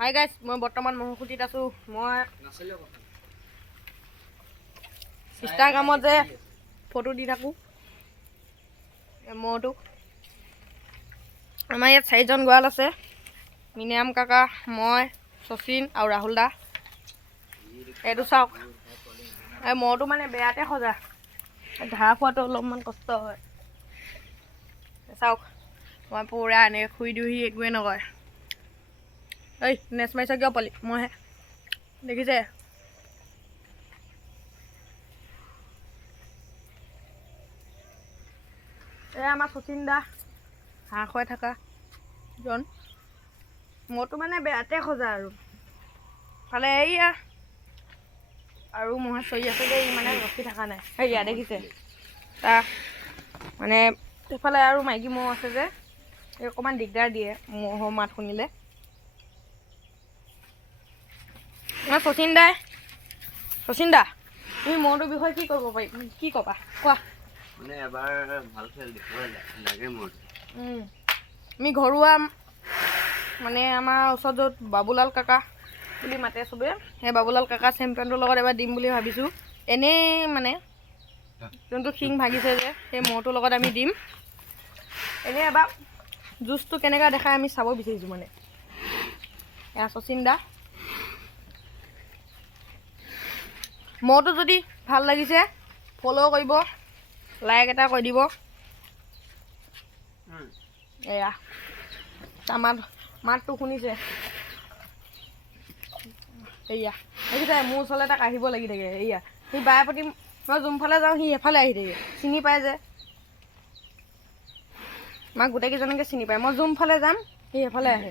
Hi guys, মই বৰ্তমান মহকুটিত আছোঁ। মই ইনষ্টাগ্ৰামত যে ফটো দি থাকোঁ মহটো। আমাৰ ইয়াত 4জন গোৱাল আছে, মিনিয়াম কাকা, মই, শচীন আৰু ৰাহুল দা। এইটো চাওক, এই মহটো মানে বেয়াতে সজা, ঘাঁহ খোৱাটো অলপমান কষ্ট হয়। চাওক, মই পুৰা এনেকৈ শুই দিওঁহি, একোৱে নকয়। ঐ নেচ মাৰিছ কিয় পালি? মইহে দেখিছে। এয়া আমাৰ শচীন দা, হাঁহ খুৱাই থকা জন। মইতো মানে বেয়াতে সজা আৰু ফালে এইয়া আৰু মহে চৰি আছে যে, মানে ৰখি থকা নাই। সেয়া দেখিছে তাৰ মানে সেইফালে আৰু মাইকী মহ আছে যে, এই অকণমান দিগদাৰ দিয়ে মহৰ মাত শুনিলে। শচীন দা, তুমি মহটোৰ বিষয়ে কি ক'ব পাৰি, কি ক'বা কোৱা? মানে এবাৰ ভাল খেল দেখিব লাগে মহটো। আমি ঘৰুৱা মানে আমাৰ ওচৰত য'ত বাবুলাল কাকা বুলি মাতে চবে, সেই বাবুলাল কাকা চেম্পিয়নটোৰ লগত এবাৰ দিম বুলি ভাবিছোঁ। এনেই মানে যোনটো শিং ভাগিছে যে, সেই মহটোৰ লগত আমি দিম। এনেই এবাৰ জুচটো কেনেকুৱা দেখাই আমি চাব বিচাৰিছোঁ মানে। এয়া শচীন দা, মহটো যদি ভাল লাগিছে ফ'ল' কৰিব, লাইক এটা কৰি দিব। এয়া তাৰ মাতটো শুনিছে। এয়া দেখিছে, মোৰ ওচৰলৈ তাক আহিব লাগি থাকে। এয়া সি বাৰে প্ৰতি মই যোনফালে যাওঁ সি এফালে আহি থাকে, চিনি পায় যে। মাক গোটেইকেইজনকে চিনি পায়, মই যোনফালে যাম সি এফালে আহে।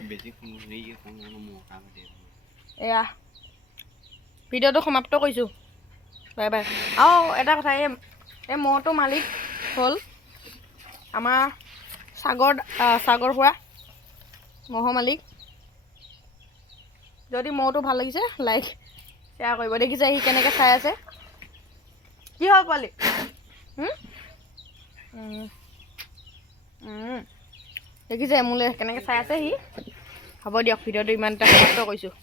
এয়া ভিডিঅ'টো সমাপ্ত কৰিছোঁ, বাই বাই। আৰু এটা কথা, এই মহটোৰ মালিক হ'ল আমাৰ সাগৰ খুৰা, মহৰ মালিক। যদি মহটো ভাল লাগিছে লাইক শ্বেয়াৰ কৰিব। দেখিছে সি কেনেকৈ চাই আছে। কি হ'ল পোৱালি? দেখিছে মোলৈ কেনেকৈ চাই আছে সি। হ'ব দিয়ক, ভিডিঅ'টো ইমানতে সমাপ্ত কৰিছোঁ।